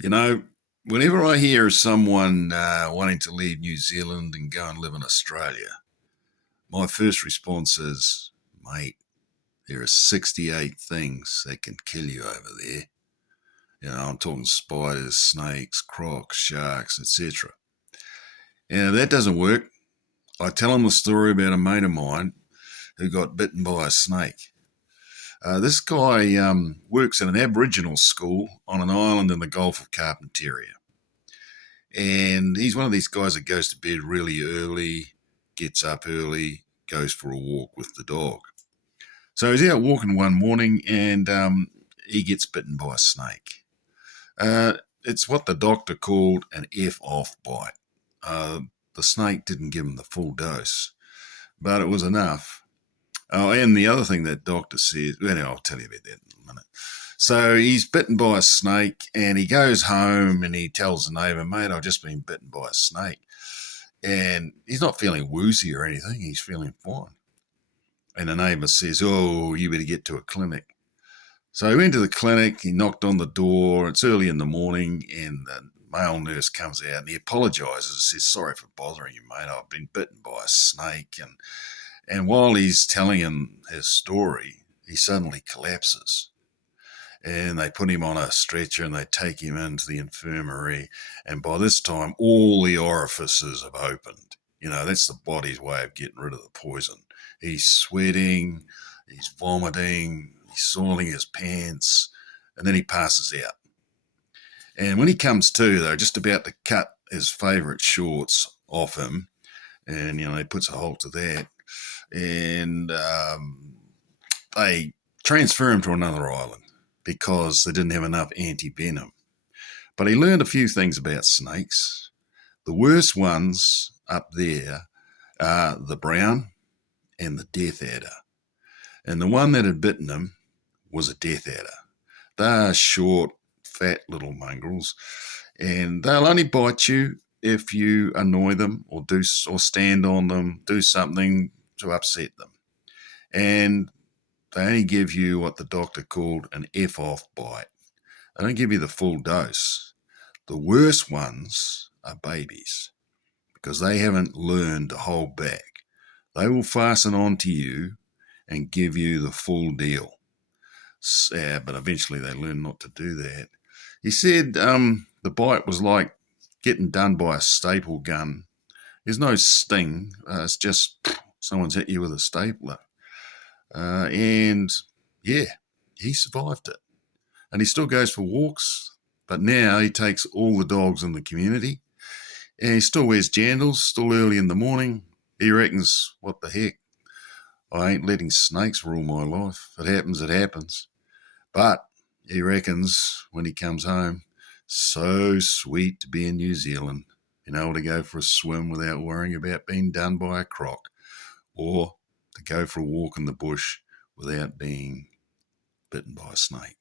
You know, whenever I hear of someone wanting to leave New Zealand and go and live in Australia, my first response is, mate, there are 68 things that can kill you over there. I'm talking spiders, snakes, crocs, sharks, etc. And if that doesn't work, I tell them the story about a mate of mine who got bitten by a snake. This guy works at an Aboriginal school on an island in the Gulf of Carpentaria. And he's one of these guys that goes to bed really early, gets up early, goes for a walk with the dog. So he's out walking one morning and he gets bitten by a snake. It's what the doctor called an F-off bite. The snake didn't give him the full dose, but it was enough. Oh, and the other thing that doctor says, well, I'll tell you about that in a minute. So he's bitten by a snake and he goes home and he tells the neighbour, mate, I've just been bitten by a snake. And he's not feeling woozy or anything. He's feeling fine. And the neighbour says, oh, you better get to a clinic. So he went to the clinic. He knocked on the door. It's early in the morning and the male nurse comes out and he apologises and says, sorry for bothering you, mate. I've been bitten by a snake. And while he's telling him his story, he suddenly collapses. And they put him on a stretcher and they take him into the infirmary. And by this time, all the orifices have opened. That's the body's way of getting rid of the poison. He's sweating, he's vomiting, he's soiling his pants, and then he passes out. And when he comes to, they're just about to cut his favourite shorts off him. And, he puts a halt to that. And they transfer him to another island because they didn't have enough anti-venom. But he learned a few things about snakes. The worst ones up there are the brown and the death adder. And the one that had bitten him was a death adder. They're short, fat little mongrels, and they'll only bite you if you annoy them or stand on them, do something to upset them. And they only give you what the doctor called an F-off bite. They don't give you the full dose. The worst ones are babies because they haven't learned to hold back. They will fasten onto you and give you the full deal. But eventually they learn not to do that. He said the bite was like getting done by a staple gun. There's no sting. It's just someone's hit you with a stapler. And yeah, he survived it. And he still goes for walks, but now he takes all the dogs in the community. And he still wears jandals, still early in the morning. He reckons, what the heck? I ain't letting snakes rule my life. If it happens, it happens. But he reckons when he comes home, so sweet to be in New Zealand, able to go for a swim without worrying about being done by a croc, or to go for a walk in the bush without being bitten by a snake.